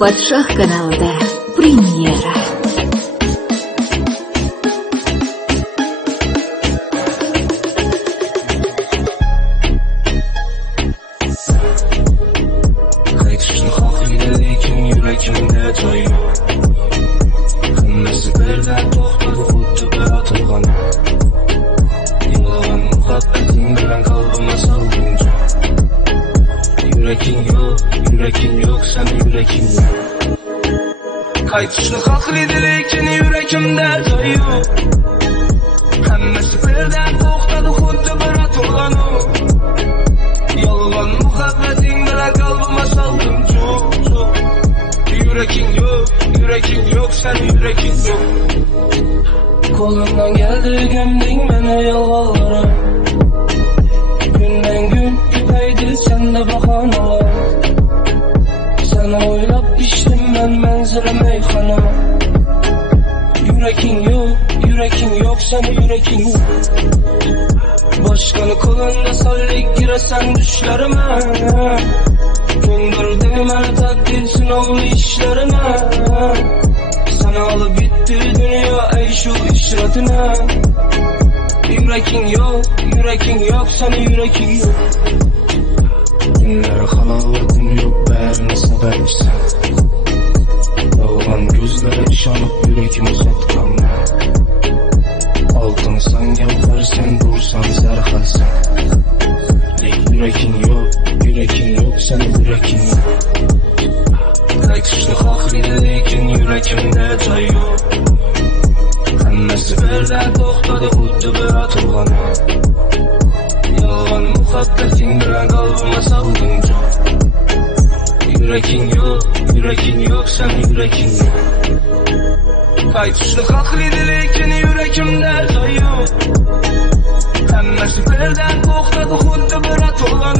Podshoh kanalida premyera. Qaytishni xohlaydi lekin yuragimda joyi yo'q. Hammasi birdan to'xtadi xuddi bir otilgan. Yolg'on muhabbating bilan qalbimga solding. Yuraging yo'q, sen yuraging yo'q. Qaytishni xohlaydi lekin yuragimda joyi yo'q. Hammasi birdan to'xtadi xuddi bir otilgan. Yolg'on muhabbating bilan qalbimga soldim cho'q. Yuraging yo'q, sen yuraging yo'q. Qo'limdan keldi gömding meni yolg'onlara. Günden gün küpeydi sende bahanalar. Sana oylap piştim ben menzile meyhana. Yuraging yok, sen yuraging yok. Başkanı kolunda sallik giresen düşlerime. Gönderdim beni takdir sınavlı işlerine. Sana alıp bitti dünya ey şu işretine. Yuraging yok, sen yuraging yok. Günleri halalladım yok, bärini severmişsen. Yolgan gözlere işanıp yüreğimi satkan. Altınsan yaparsan, dursan zerhalsan. Yuraging yok, sen yuraging yok. Qaytishni xohlaydi lekin yuragimda joy yo'q. Hammasi birdan to'xtadi xuddi bir otilgan. Yolg'on muhabbating bilan qalbimga solding cho'q. Yuraging yo'q, sen yuraging yo'q. Qaytishni xohlaydi lekin yuragimda joy yo'q. Hammasi birdan to'xtadi xuddi bir otilgan.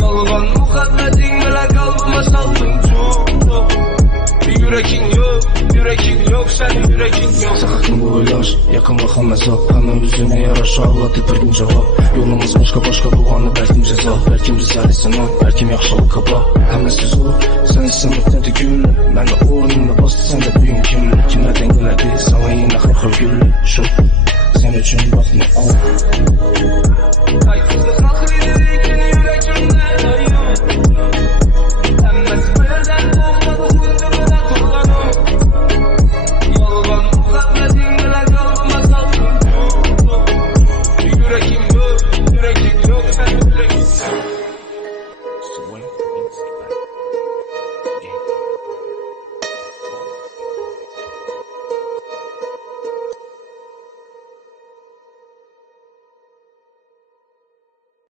Yolg'on muhabbating bilan qalbimga solding cho'q. Yuraging yo'q, sen yuraging yo'q. Sakın bu ilaç, yakınma hammasi yok. Hamma yüzüne yarasha Allah'ta bir gün cevap. Yolumuz başka bulğanı belkim ceza. Belkim bizler istemem, belkim yaxşılık kapa. Hammasi zor, sen isen bitmedi gül. Ben de uğrunumda bastı, sen de büyün kimli. Kimlerden geledi, sana yine hırhır gül. Şu, sen için bakma al. Qaytishni xohlaydi lekin